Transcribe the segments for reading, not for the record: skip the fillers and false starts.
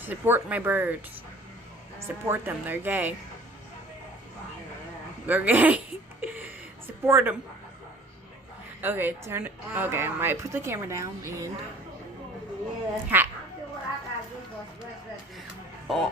Support my birds. Support them. They're gay. They're gay. Support them. Okay, turn it. Okay, I might put the camera down and. Ha. Oh.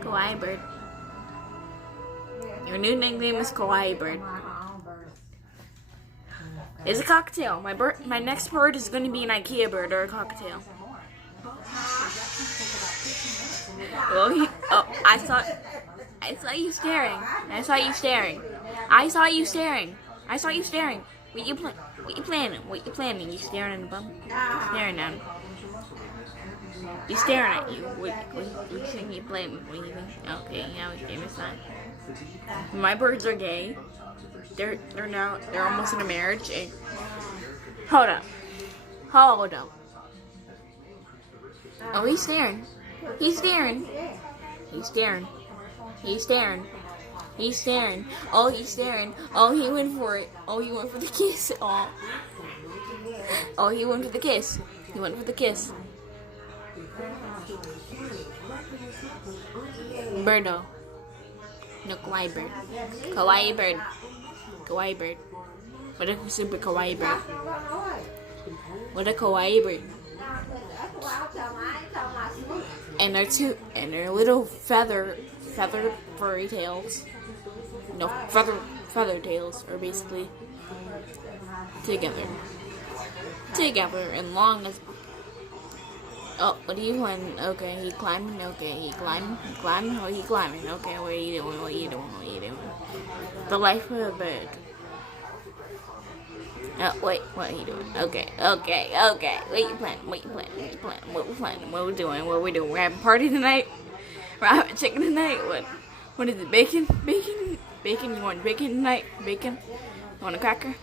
Kawaii bird. Your new nickname is Kawaii bird. It's a cocktail. My next bird is going to be an IKEA bird or a cocktail. Oh, I saw you staring. I saw you staring. What you planning? You staring at the bum? Staring at him. He's staring at you. What you think you playing? What do you think? Okay, now it's game is time. My birds are gay. They're almost in a marriage. Hold up. Oh, he's staring. Oh, he's staring. Oh, he went for it. Oh, he went for the kiss. Oh, he went for the kiss. Birdo. No, kawaii bird. What a super kawaii bird. And their little feathered furry tails. No, feather tails are basically together and long as. Oh, what are you planning? Okay, he climbing. Okay, he climbing. Oh, he climbing. Okay, what are you doing? The life of a bird. Oh, wait, what are you doing? Okay. What you planning? What we planning? What we doing? We're having a party tonight? We're having chicken tonight? What is it? Bacon? You want bacon tonight? Bacon? You want a cracker?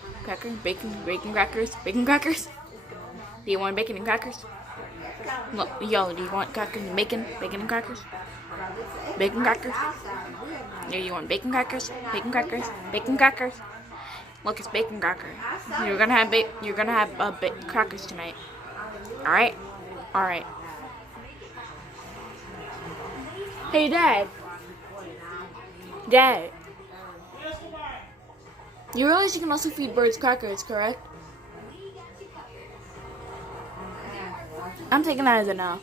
Bacon crackers? Do you want bacon and crackers? Look, yo, do you want crackers and bacon? Bacon and crackers? Bacon crackers? Do you want bacon crackers? Bacon crackers? Look, it's bacon cracker. You're gonna have crackers tonight. All right. Hey, Dad. You realize you can also feed birds crackers, correct? I'm taking that as a no.